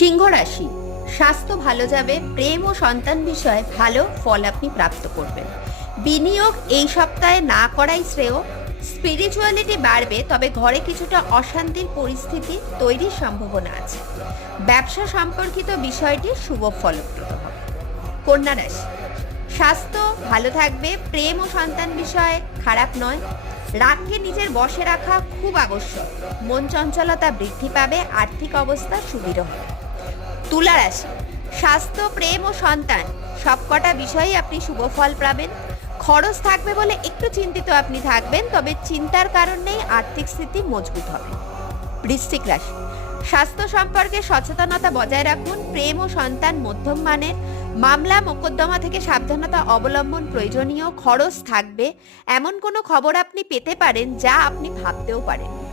সিংহ রাশি। স্বাস্থ্য ভালো যাবে, প্রেম ও সন্তান বিষয়ে ভালো ফল আপনি প্রাপ্ত করবেন। বিনিয়োগ এই সপ্তাহে না করাই শ্রেয়। স্পিরিচুয়ালিটি বাড়বে, তবে ঘরে কিছুটা অশান্তির পরিস্থিতি তৈরির সম্ভাবনা আছে। ব্যবসা সম্পর্কিত বিষয়টি শুভ ফলপ্রদ। হবে কন্যা রাশি। স্বাস্থ্য ভালো থাকবে, প্রেম ও সন্তান বিষয়ে খারাপ নয়। রাগকে নিজের বশে রাখা খুব আবশ্যক। মন চঞ্চলতা বৃদ্ধি পাবে, আর্থিক অবস্থা সুদৃঢ় হবে তুলা রাশি স্বাস্থ্য, প্রেম ও সন্তান, সবকটা বিষয়েই আপনি শুভ ফল পাবেন। খরচ থাকবে বলে একটু চিন্তিত আপনি থাকবেন, তবে চিন্তার কারণেই আর্থিক স্থিতি মজবুত হবে। বৃশ্চিক রাশি। স্বাস্থ্য সম্পর্কে সচেতনতা বজায় রাখুন, প্রেম ও সন্তান মধ্যম মানের। মামলা, মোকদ্দমা থেকে সাবধানতা অবলম্বন প্রয়োজনীয়, খরচ থাকবে। এমন কোনো খবর আপনি পেতে পারেন, যা আপনি ভাবতেও পারেন।